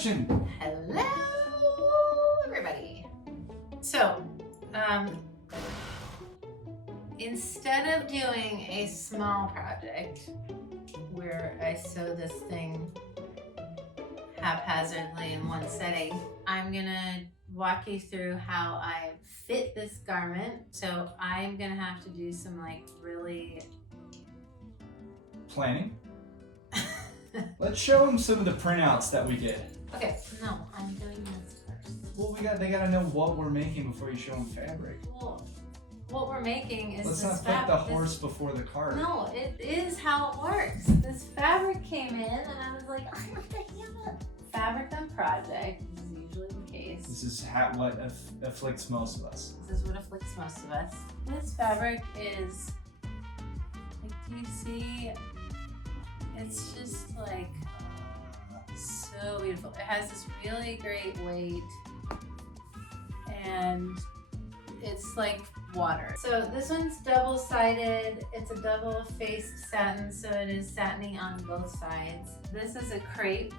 introduction. Hello, everybody. So, instead of doing a small project where I sew this thing haphazardly in one setting, I'm gonna walk you through how I fit this garment. So I'm gonna have to do some like really Planning. Let's show them some of the printouts that we did. Okay, no, I'm doing this first. Well, they gotta know what we're making before you show them fabric. Well, what we're making is Let's this not put the horse before the cart. No, it is how it works. This fabric came in and I was like, I have to have a fabric on project. This is usually the case. This is what afflicts most of us. This is what afflicts most of us. This fabric is, like, do you see? It's just like so beautiful. It has this really great weight and it's like water. So this one's double-sided. It's a double-faced satin, so it is satiny on both sides. This is a crepe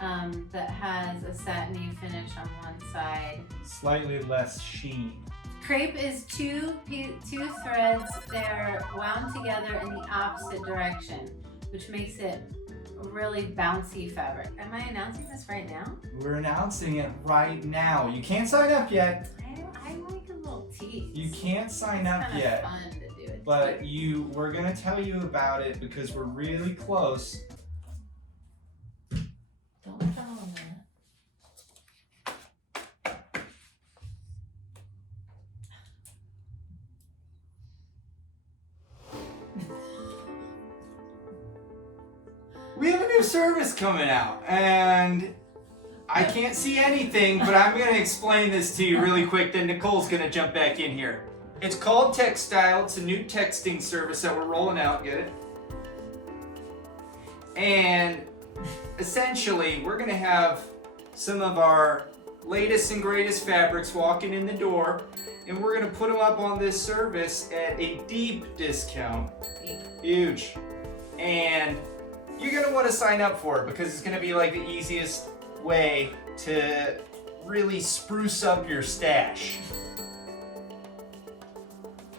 that has a satiny finish on one side. Slightly less sheen. Crepe is two threads. They're wound together in the opposite direction, which makes it a really bouncy fabric. Am I announcing this right now? We're announcing it right now. You can't sign up yet. I like a little tease. You can't sign up It's yet. fun to do it. But we're gonna tell you about it because we're really close. Don't let them on that. We have a new service coming out, and I can't see anything, but I'm gonna explain this to you really quick, then Nicole's gonna jump back in here. It's called Textile. It's a new texting service that we're rolling out, get it? And essentially, we're gonna have some of our latest and greatest fabrics walking in the door, and we're gonna put them up on this service at a deep discount. Huge. And you're gonna wanna sign up for it because it's gonna be like the easiest way to really spruce up your stash.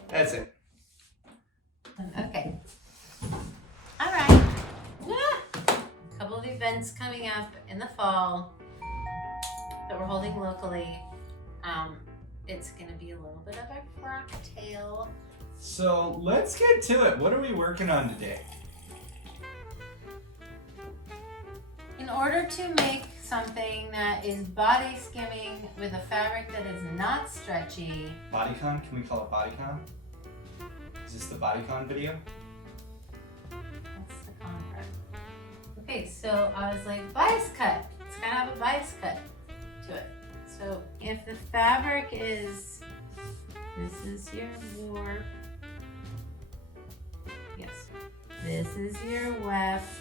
That's it. Okay. All right. A couple of events coming up in the fall that we're holding locally. It's gonna be a little bit of a frock tale. So let's get to it. What are we working on today? In order to make something that is body skimming with a fabric that is not stretchy. BodyCon? Can we call it BodyCon? Is this the BodyCon video? That's the contract. Okay, so I was like, bias cut. It's gonna have a bias cut to it. So if the fabric is, this is your warp. Yes. This is your weft.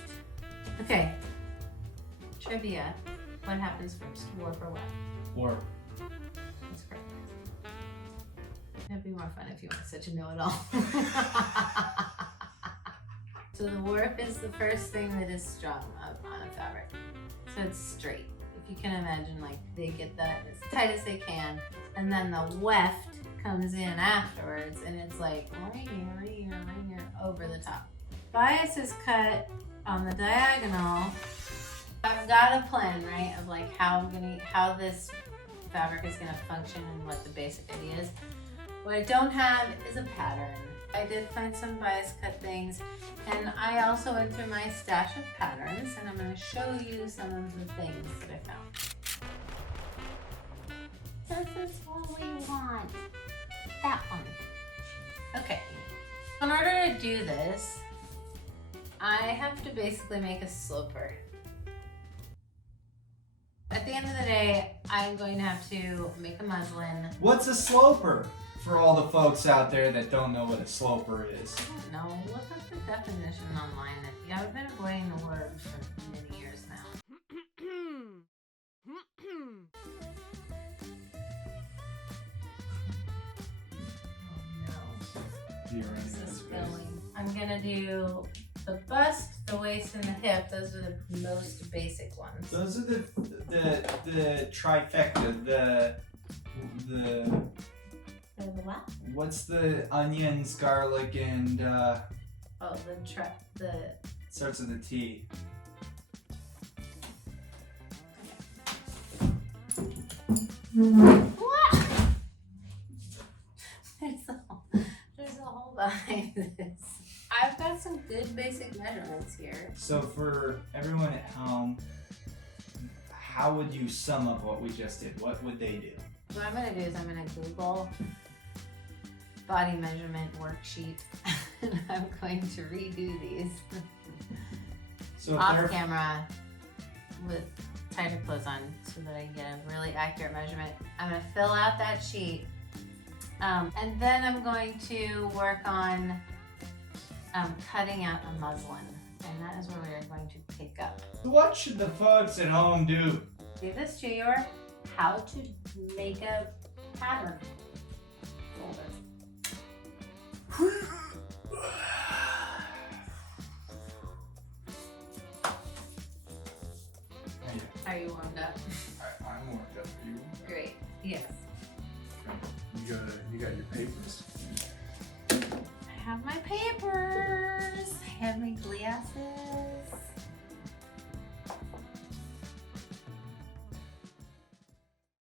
Okay. Trivia. What happens first? Warp or weft? Warp. That's correct. It'd be more fun if you weren't such a know-it-all. So the warp is the first thing that is strung up on a fabric. So it's straight. If you can imagine, like, they get that as tight as they can, and then the weft comes in afterwards, and it's like right here, over the top. Bias is cut on the diagonal. I've got a plan, right, of like how this fabric is gonna function and what the basic idea is. What I don't have is a pattern. I did find some bias cut things, and I also went through my stash of patterns, and I'm going to show you some of the things that I found. This is what we want. That one. Okay. In order to do this, I have to basically make a sloper. At the end of the day, I'm going to have to make a muslin. What's a sloper? For all the folks out there that don't know what a sloper is. I don't know. Look up the definition online. Yeah, I've been avoiding the word for many years now. Oh no. This is going. I'm gonna do the bust the waist and the hip, those are the most basic ones. Those are the trifecta. The what? what's the onions, garlic, and The starts with a T. what? There's a hole behind this. I've got some good basic measurements here. So for everyone at home, how would you sum up what we just did? What would they do? What I'm gonna do is I'm gonna Google body measurement worksheet and I'm going to redo these So off camera with tighter clothes on so that I can get a really accurate measurement. I'm gonna fill out that sheet and then I'm going to work on cutting out a muslin, and that is where we are going to pick up. what should the folks at home do? Give this to your how to make a pattern folder. Are you warmed up? I'm warmed up. Are you? Great. Yes. You got your papers. I have my paper.